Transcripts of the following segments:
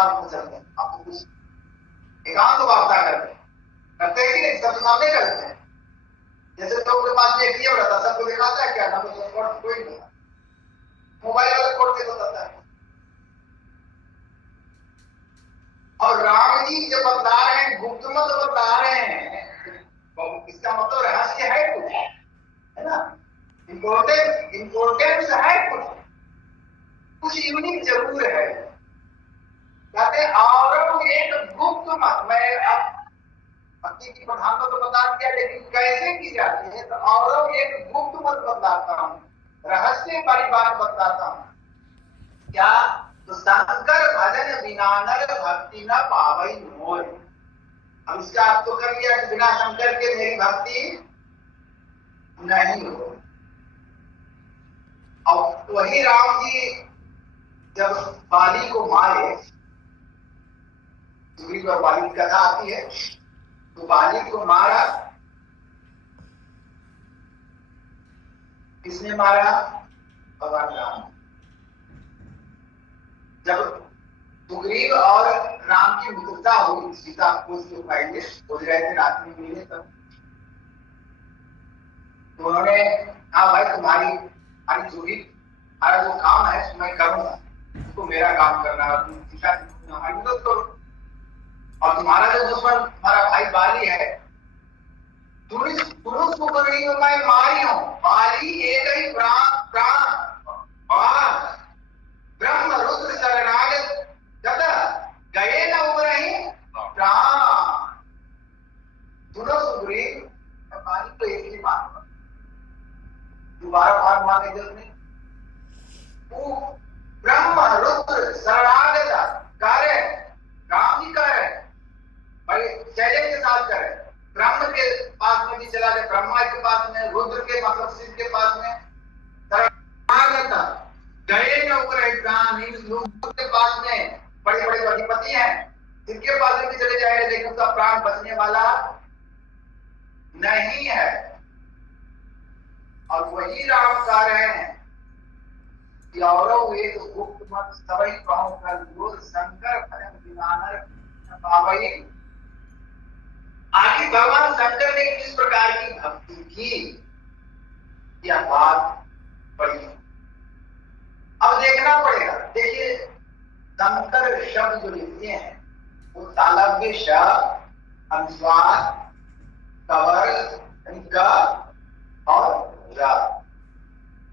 एकांत में चलते हैं, आपको कुछ एकांत वार्ता करते हैं कि नहीं, सब सामने करते हैं। जैसे लोगों के पास में एक ये रहता, सबको दिखाता है क्या ना, तो कोई नहीं, मोबाइल वाला खोल के बताता है। और राम जी जब बता रहे हैं, गुप्त मत बता रहे हैं, इसका मतलब रहस्य है कुछ, है ना, इम्पोर्टेंस है कुछ यूनिक जरूर है। कहते और एक गुप्त मत, मैं अब भक्ति की प्रधानता तो बता दिया, लेकिन कैसे की जाती है, तो और एक गुप्त मत बताता हूँ, रहस्य वाली बात बताता हूँ। क्या? तो शंकर भजन बिना नर भक्ति न पावई मोर। अब इसका अर्थ तो कर लिया कि बिना शंकर के मेरी भक्ति नहीं हो। और वही राम जी जब बाली को मारे, सुग्रीव और बाली की कथा आती है, तो बाली को मारा, किसने मारा? भगवान राम। जब सुग्रीव और राम की मित्रता हुई, सीता खोज के पाएंगे, खोज रहे थे, रात में मिले, तब तो उन्होंने कहा भाई तुम्हारी जो भी हमारा जो काम है मैं करूंगा, तुमको मेरा काम करना है, तुम सीता हमारी मदद करो। और तुम्हारा जो दुश्मन हमारा भाई बाली है, पुरुष को पकड़ी हो, मैं मारी हूं, बाली एक ही प्राण ब्रह्म रुद्र शरणागत जब गए न उबरही प्राण। सुनो सुग्रीव, बाली को एक ही मार, दोबारा बार मारने जरूरत नहीं। वो ब्रह्म रुद्र शरणागत कार्य राम जी का है, भाई चैलेंज के साथ करे। ब्रह्म के पास में भी चला गया, ब्रह्मा के पास में, रुद्र के मतलब शिव के पास में, शरणागत गए न उबरे प्राण। इन लोगों के पास में बड़े बड़े अधिपति हैं, जिनके पास भी चले जाएंगे, लेकिन उसका प्राण बचने वाला नहीं है। और वही राम कह रहे हैं कि और एक गुप्त मत सवई कहूं कर लोग शंकर भजन बिना नर पावई। आखिर भगवान शंकर ने किस प्रकार की भक्ति की, यह बात बड़ी। अब देखना पड़ेगा। देखिए शंकर शब्द जो लिखते हैं वो तालव्य श, अनुस्वार, कवर, क और र,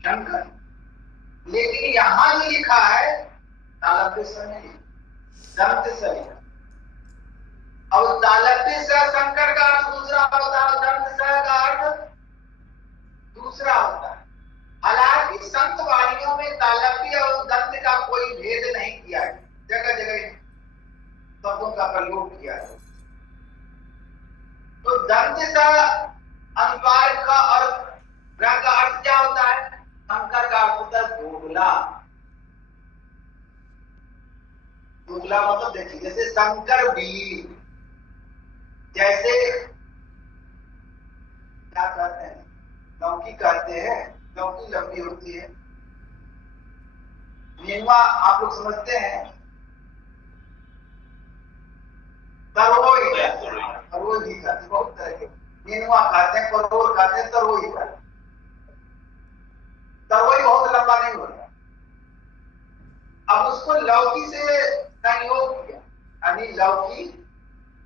शंकर। लेकिन यहां जो लिखा है तालव्य स नहीं, दंत स लिखा। और तालव्य स शंकर का अर्थ दूसरा होता है, दंत स का अर्थ दूसरा होता है। हालांकि संत वाणियों में तालव्य और दंत का कोई भेद नहीं किया है, जगह जगह शब्दों का प्रयोग किया है। तो दंत स अनुस्वार का अर्थ, र का अर्थ क्या होता है? शंकर का अर्थ होता है दोगला। दोगला मतलब देखिए, जैसे शंकर वीर, जैसे क्या कहते हैं, लौकी कहते हैं, लौकी लंबी होती है। नेनुआ आप लोग समझते हैं, तरोई भी कहते हैं, बहुत तरह के नेनुआ कहते हैं, परोर कहते हैं, तरोई कहते हैं। तरोई बहुत लंबा नहीं होता। अब उसको लौकी से संयोग किया, यानी लौकी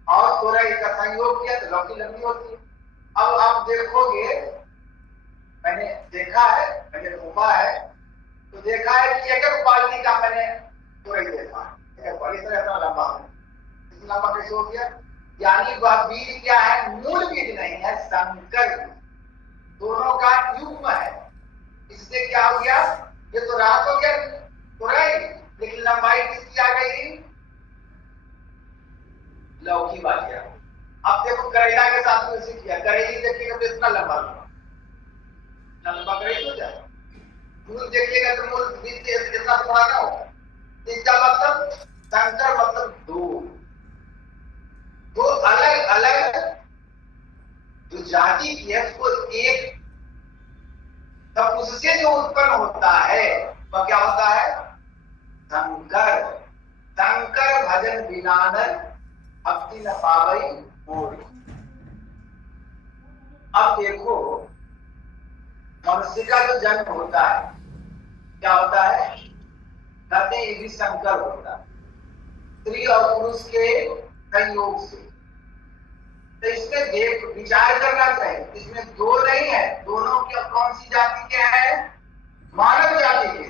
और तोरई का संयोग किया तो लौकी लंबी होती है। अब आप देखोगे, मैंने देखा है, मैंने घूमा है, तो देखा है कि एक क्वालिटी का मैंने तोरई देखा है, इस तरह लंबा है। इतना लंबा कैसे हो गया? यानी वह बीज क्या है? मूल बीज नहीं है, संकर बीज, दोनों का युग्म है। इससे क्या हो गया? ये तो रात हो गया तोरई, लेकिन लंबाई किसकी आ गई? लौकी वाली। अब देखो करेला के साथ में उसे किया, करेली देखिएगा तो इतना लंबा लंबा करेली हो जाए, मूल देखिएगा तो मूल बीज से इतना थोड़ा ना होगा। इसका मतलब संकर मतलब दो अलग अलग जो जाति की है उसको एक, तब उससे जो उत्पन्न होता है वह क्या होता है? संकर। शंकर भजन बिनानन भक्ति न पावई मोरी। अब देखो, मनुष्य का जो जन्म होता है क्या होता है? कहते हैं ये भी शंकर होता है, स्त्री और पुरुष के संयोग से। तो इसमें देख विचार करना चाहिए, इसमें दो नहीं है, दोनों की कौन सी जाति के हैं? मानव जाति के।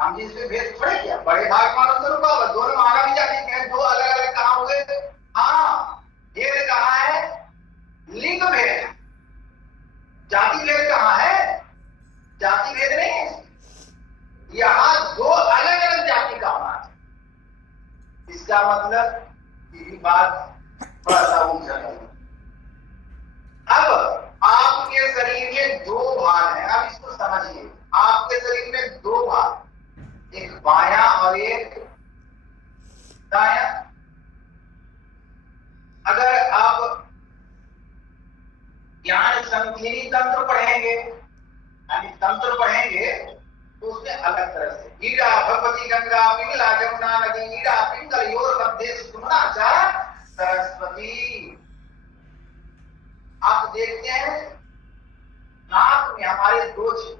हम जिसमें भेद थोड़े किया, बड़े भाग मानव स्वरूप होगा, दोनों मानव जाति के हैं। दो अलग अलग कहाँ हुए? हाँ, भेद कहाँ है? लिंग भेद। जाति भेद कहाँ है? जाति भेद नहीं है, यहाँ दो अलग अलग जाति का होना है। इसका मतलब ये बात थोड़ा सा उलझन है। अब आपके शरीर में दो भाग हैं, अब इसको समझिए। आपके शरीर में दो भाग, एक बायां और एक दायां। अगर आप ज्ञान संकीर्णी तंत्र पढ़ेंगे, यानी तंत्र पढ़ेंगे, तो उसमें अलग तरह से ईड़ा भगवती गंगा पिंगला जमुना नदी ईड़ा पिंगल योर मध्य सुमना चा सरस्वती। आप देखते हैं नाक में हमारे दो छेद,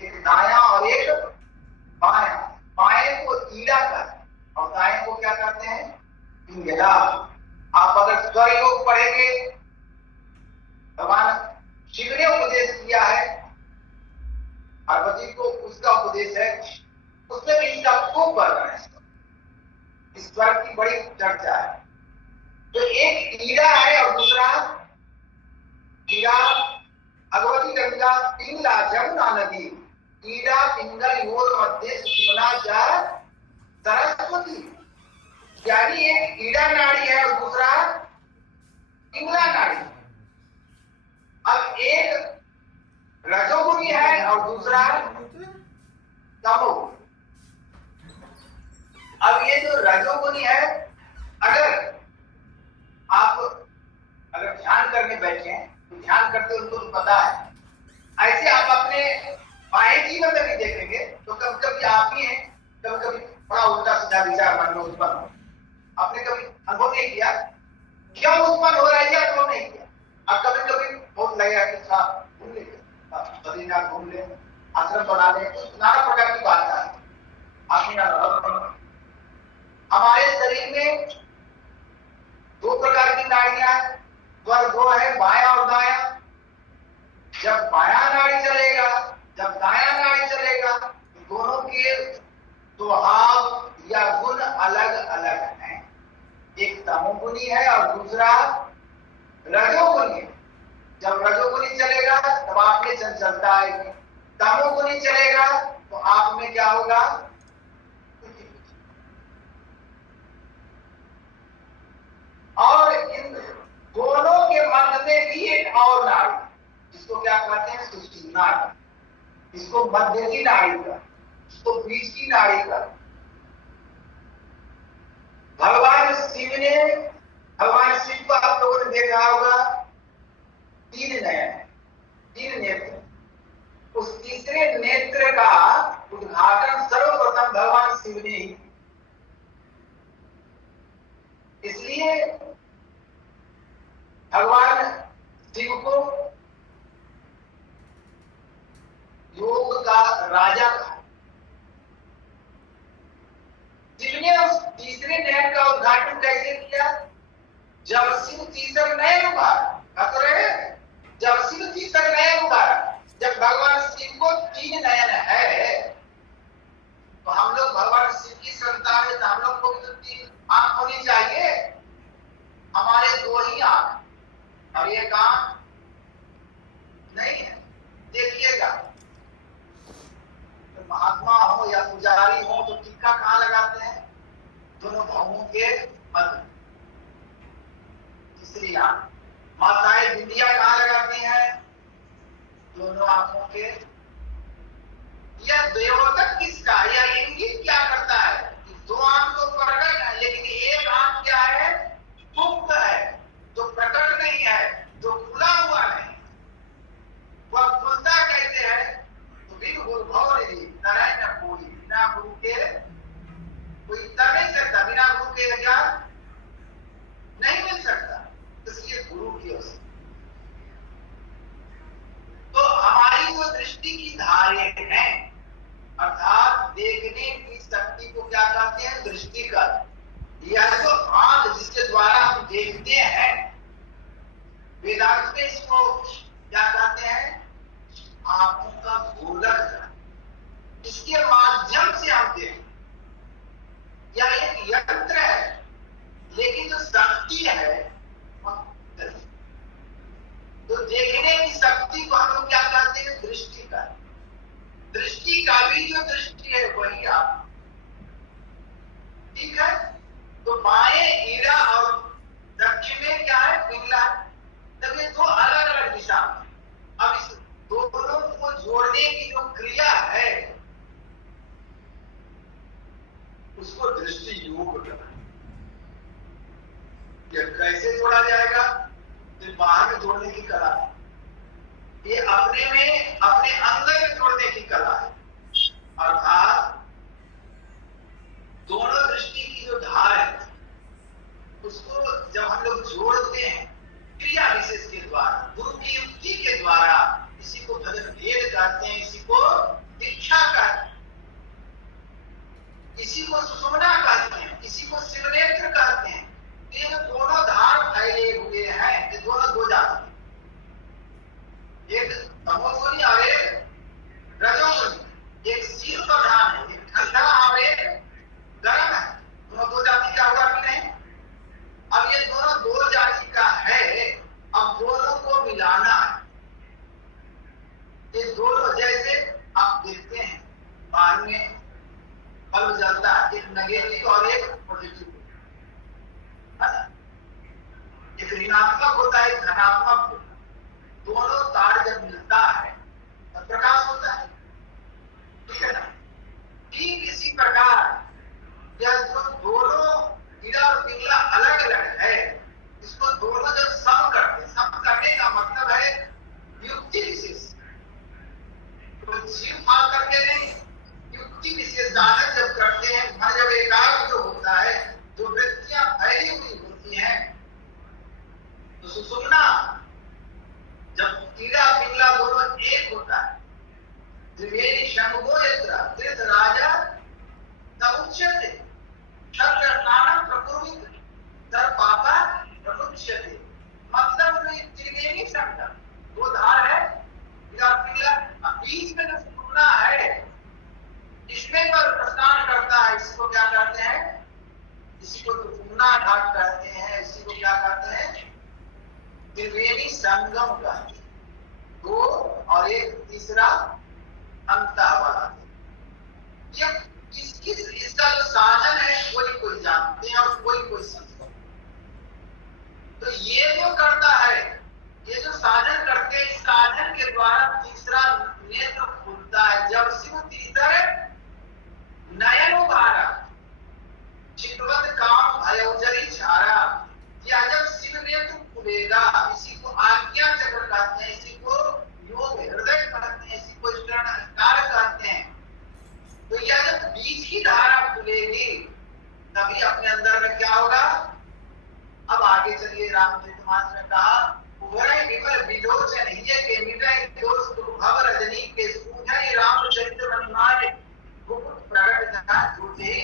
एक दायां और एक बायां। बाएं को ईड़ा कहते और दाएं को क्या कहते हैं? पिंगला। आप अगर स्वर योग पढ़ेंगे, भगवान शिव ने उपदेश किया है, पार्वती को उसका उपदेश है, उसमें भी इसका खूब वर्णन है। इस स्वर की बड़ी चर्चा है। तो एक ईड़ा है और दूसरा ईड़ा भगवती गंगा पिंगला जमुना नदी ईड़ा पिंगल योर मध्य सुमना चा सरस्वती। यानी एक ईड़ा नाड़ी है और दूसरा पिंगला नाड़ी। अब एक रजोगुणी है और दूसरा तमोगुणी। अब ये जो रजोगुणी है, अगर आप ध्यान करने बैठे हैं तो ध्यान करते उनको तो पता है, ऐसे आप अपने बाह्य जीवन में भी देखेंगे तो कभी कभी आप ही हैं, कभी कभी बड़ा उल्टा सीधा विचार मन में उत्पन्न हो। आपने कभी अनुभव नहीं किया क्यों उत्पन्न हो रहा है? या अनुभव नहीं किया? अब कभी कभी बहुत लगेगा कि साहब घूम ले, बद्रीनाथ घूम ले, आश्रम बना ले, तो नाना प्रकार की बात है। हमारे शरीर में दो प्रकार की नाड़ियां, स्वर दो है, बायां और दायां। जब बायां नाड़ी चलेगा, जब दायां नाड़ी चलेगा, दोनों के स्वभाव या गुण अलग अलग हैं। एक तमोगुणी है और दूसरा रजोगुणी है। जब रजोगुणी चलेगा तब आप में चंचलता आएगी, तमोगुणी चलेगा तो आप में क्या होगा? और इन दोनों के मध्य में भी एक और नाड़ी, जिसको क्या कहते हैं? सुषुम्ना नाड़ी। इसको मध्य की नाड़ी का, इसको बीच की नाड़ी का। भगवान शिव को आप लोगों ने देखा होगा, तीन नयन, तीन नेत्र। उस तीसरे नेत्र का उद्घाटन सर्वप्रथम भगवान शिव ने ही। इसलिए भगवान शिव को योग का राजा कहा। शिव ने उस तीसरे नयन का उद्घाटन कैसे किया? जब शिव तीसरा नयन उभारा, जब शिव तीसरा नयन उभारा, जब भगवान शिव को तीन नयन है तो हम लोग भगवान शिव की संतान है, तो हम लोग को भी तो तीन आंख होनी चाहिए। हमारे दो ही आंख और एक आंख नहीं है। देखिएगा, तो महात्मा हो या पुजारी हो तो टीका कहाँ लगाते हैं? दोनों भावों के मध्य। तीसरी आंख। माताएं बिंदिया कहाँ लगाती हैं? दोनों आंखों के। यह द्योतक किसका, या इंगित क्या करता है? दो आंख तो प्रकट है, लेकिन एक आंख क्या है? गुप्त है, जो प्रकट नहीं है, जो खुला हुआ नहीं। वह खुलता कैसे है? तो बिन गुरु नारायण कोई, बिना गुरु के तो देखने की शक्ति को हम लोग क्या कहते हैं? दृष्टि का। दृष्टि का भी जो दृष्टि है वही आप, ठीक है। तो बाएं ईरा और दक्षिण में क्या है? पिंगला। तब ये दो अलग अलग दिशा में, अब इस दोनों को जोड़ने की जो क्रिया है उसको दृष्टि योग कहते हैं। ये कैसे जोड़ा जाएगा? तो बाहर में जोड़ने की कला है, ये अपने में अपने अंदर में जोड़ने की कला है। अर्थात दोनों दृष्टि की जो धार है उसको जब हम लोग जोड़ते हैं क्रिया विशेष के द्वारा, गुरु की युक्ति के द्वारा, इसी को भजन भेद कहते हैं, इसी को दीक्षा कहते हैं, इसी को सुषुम्ना कहते हैं, इसी को शिवनेत्र कहते हैं। ये जो दोनों धार फैले हुए हैं, ये दोनों दो जाति, एक तमोगुणी और एक रजोगुणी, एक शील प्रधान है, एक ठंडा और एक गर्म है। दोनों दो जाति का हुआ कि नहीं? अब ये दोनों दो जाति का है, अब दोनों को मिलाना है। ये दोनों जैसे आप देखते हैं बाहर में बल्ब जलता है, एक नेगेटिव और एक पॉजिटिव, एक ऋणात्मक होता है, एक धनात्मक होता है। दोनों तार जब मिलता है तब प्रकाश होता है, ठीक है ना? ठीक इसी प्रकार यह जो दोनों हीरा और पिंगला अलग अलग है, इसको दोनों जब सम करते, सम करने का मतलब है युक्ति विशेष, तो जीव फाल करके नहीं, युक्ति विशेष साधन जब करते हैं, मन जब एकाग्र जो होता है, जो वृत्तियां फैली हुई होती हैं, तो सुषुम्ना जब हीरा पिंगला दोनों एक होता है, त्रिवेणी शंभो यत्र तीर्थ राजा तमुच्यते शब्दानां प्रकुर्वित तर पापा प्रमुच्यते। मतलब जो त्रिवेणी शब्द दो धार है, हीरा पिंगला, बीच में जो सुषुम्ना है इसमें पर प्रस्थान करता है, इसको क्या कहते हैं? इसी को सुषुम्ना घाट कहते हैं, इसी को क्या कहते हैं? त्रिवेणी संगम कहते हैं। दो और एक तीसरा अंतः वाला, यह इसका जो साधन है कोई जानते हैं और कोई समझते हैं। तो ये जो करता है, ये जो साधन करते हैं, इस साधन के द्वारा तीसरा नेत्र खुलता है। जब शिव तीसर नयन उभारा चितवत काम भयउजरी छारा, या जब शिव नेत्र खुलेगा, इसी को आज्ञा चक्र कहते हैं, इसी को योग हृदय कहते हैं, इसी को स्टार कहते हैं। तो यह जब बीच की धारा खुलेगी तभी अपने अंदर में क्या होगा? अब आगे चलिए, रामचरितमानस में कहा, उभरे विमल विलोचन हिय के मिटय दोष भव रजनी के सूझै रामचरित महिमाय गुप्त प्रगट जहाँ तुझे।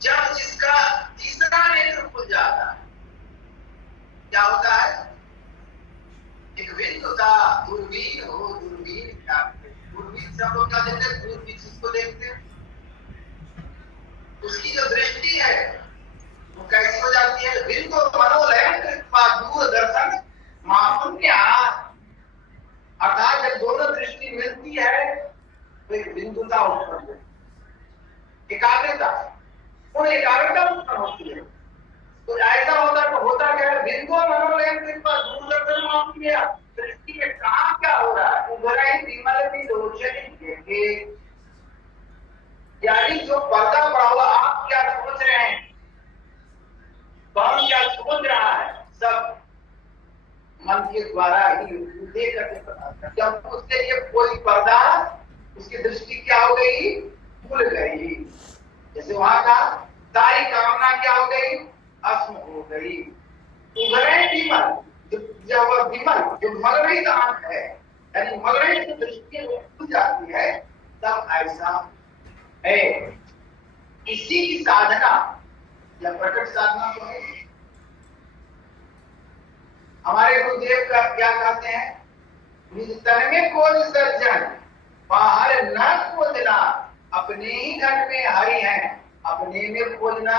जब जिसका तीसरा नेत्र खुल जाता है क्या होता है? एक बिंदु का दूरबीन हो, दूरबीन क्या, दूरबीन से हम लोग क्या देखते हैं? दूरबीन जिसको देखते हैं उसकी जो दृष्टि है वो कैसी हो जाती है? बिंदु मनोलयन कृत्वा दूरदर्शन मापुण्य, अर्थात जब दोनों दृष्टि मिलती है तो एक बिंदुता उत्पन्न होती है, एकाग्रता, उन एकाग्रता उत्पन्न होती है। तो ऐसा होता क्या है? बिंदु मनोलयन कृत्वा दूरदर्शन मापुण्य, दृष्टि में कहाँ क्या हो रहा है? उभराई विमल विलोचन देखे, यानी जो पर्दा पड़ा हुआ, आप क्या सोच रहे हैं, कौन क्या सोच रहा है, सब मन के द्वारा ही देख करके पता चलता। जब उसके लिए कोई पर्दा, उसकी दृष्टि क्या हो गई? खुल गई। जैसे वहां का सारी कामना क्या हो गई? भस्म हो गई। उभरे विमल, जब विमल जो मलरहित आंख है, यानी मलरहित दृष्टि खुल जाती है, तब ऐसा है। इसी की साधना या प्रकट साधना तो है। हमारे गुरुदेव का क्या कहते हैं? निज तन में खोज सर्जन, बाहर न खोजना, अपने ही घर में हरि है, अपने में खोजना।